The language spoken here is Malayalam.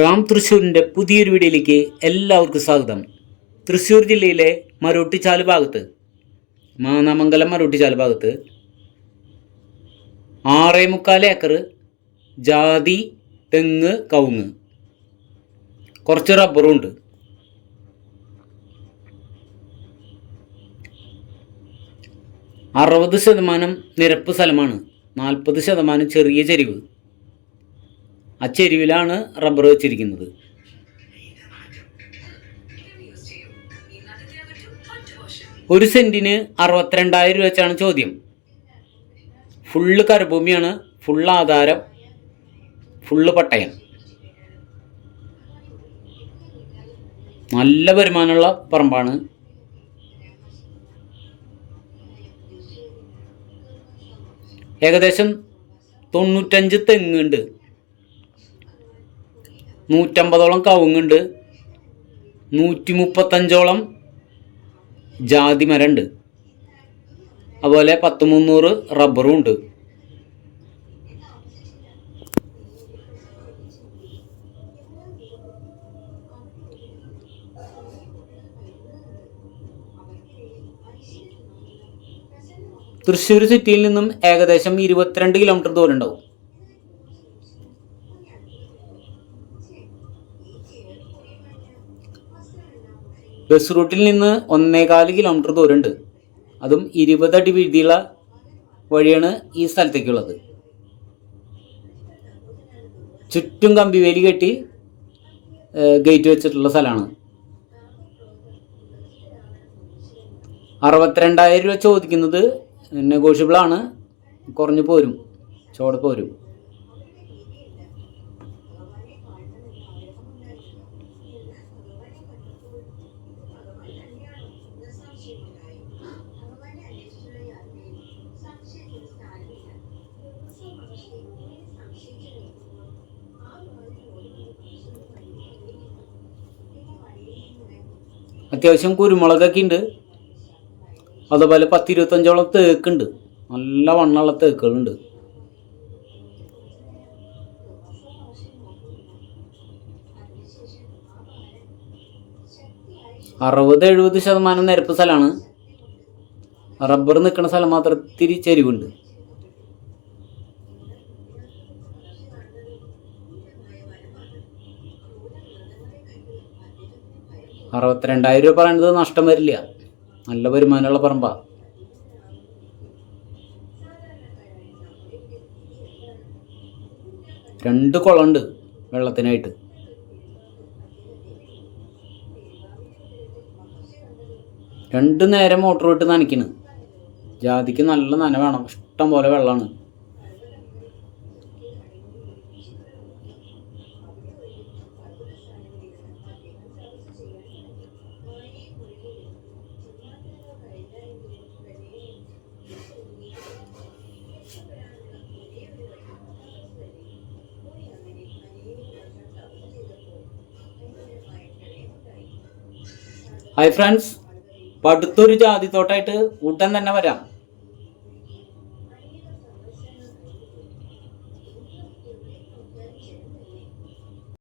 റാം തൃശ്ശൂരിന്റെ പുതിയൊരു വീഡിയോയിലേക്ക് എല്ലാവർക്കും സ്വാഗതം. തൃശ്ശൂർ ജില്ലയിലെ മരോട്ടിച്ചാൽ ഭാഗത്ത് മാനാമംഗലം മരോട്ടിച്ചാൽ ഭാഗത്ത് ആറേ മുക്കാൽ ഏക്കർ ജാതി തെങ്ങ് കവുങ്ങ് കുറച്ച് റബ്ബറും ഉണ്ട്. അറുപത് ശതമാനം നിരപ്പ് സ്ഥലമാണ്. നാൽപ്പത് ശതമാനം ചെറിയ ചെരിവ്. ആ ചെരുവിലാണ് റബ്ബർ വെച്ചിരിക്കുന്നത്. ഒരു സെന്റിന് അറുപത്തിരണ്ടായിരം രൂപ വെച്ചാണ് ചോദ്യം. ഫുള്ള് കരഭൂമിയാണ് ഫുള്ള് ആധാരം ഫുള്ള് പട്ടയം. നല്ല വരുമാനമുള്ള പറമ്പാണ്. ഏകദേശം തൊണ്ണൂറ്റഞ്ച് തെങ്ങുണ്ട് നൂറ്റമ്പതോളം കവുങ്ങുണ്ട്. നൂറ്റി മുപ്പത്തഞ്ചോളം ജാതി മരമുണ്ട് അതുപോലെ പത്ത് മുന്നൂറ് റബ്ബറും ഉണ്ട് തൃശ്ശൂർ സിറ്റിയിൽ നിന്നും ഏകദേശം ഇരുപത്തിരണ്ട് കിലോമീറ്റർ ദൂരം ഉണ്ടാവും. ബസ് റൂട്ടിൽ നിന്ന് ഒന്നേകാൽ കിലോമീറ്റർ ദൂരമുണ്ട്. അതും ഇരുപതടി വീതിയുള്ള വഴിയാണ് ഈ സ്ഥലത്തേക്കുള്ളത്. ചുറ്റും കമ്പിവേലി കെട്ടി ഗേറ്റ് വെച്ചിട്ടുള്ള സ്ഥലമാണ്. അറുപത്തിരണ്ടായിരം രൂപ ചോദിക്കുന്നത് നെഗോഷ്യബിളാണ്. കുറഞ്ഞു പോരും. ചോടെ പോരും. അത്യാവശ്യം കുരുമുളകൊക്കെ ഉണ്ട് അതുപോലെ പത്തിരുപത്തഞ്ചോളം തേക്കുണ്ട്. നല്ല വണ്ണമുള്ള തേക്കുകളുണ്ട്. അറുപത് എഴുപത് ശതമാനം നിരപ്പ് സ്ഥലമാണ്. റബ്ബർ നിൽക്കുന്ന സ്ഥലം മാത്രം ഇത്തിരി ചെരിവുണ്ട്. അറുപത്തിരണ്ടായിരം രൂപ പറയുന്നത് നഷ്ടം വരില്ല. നല്ല വരുമാനമുള്ള പറമ്പ. രണ്ട് കുളമുണ്ട് വെള്ളത്തിനായിട്ട്. രണ്ട് നേരം മോട്ടോർ വിട്ട് നനയ്ക്കണ്. ജാതിക്ക് നല്ല നന വേണം. ഇഷ്ടം പോലെ വെള്ളമാണ്. ഹായ് ഫ്രണ്ട്സ് പടുത്തൊരു അടുത്തൊരു ജാതി തോട്ടായിട്ട് ഉടൻ തന്നെ വരാം.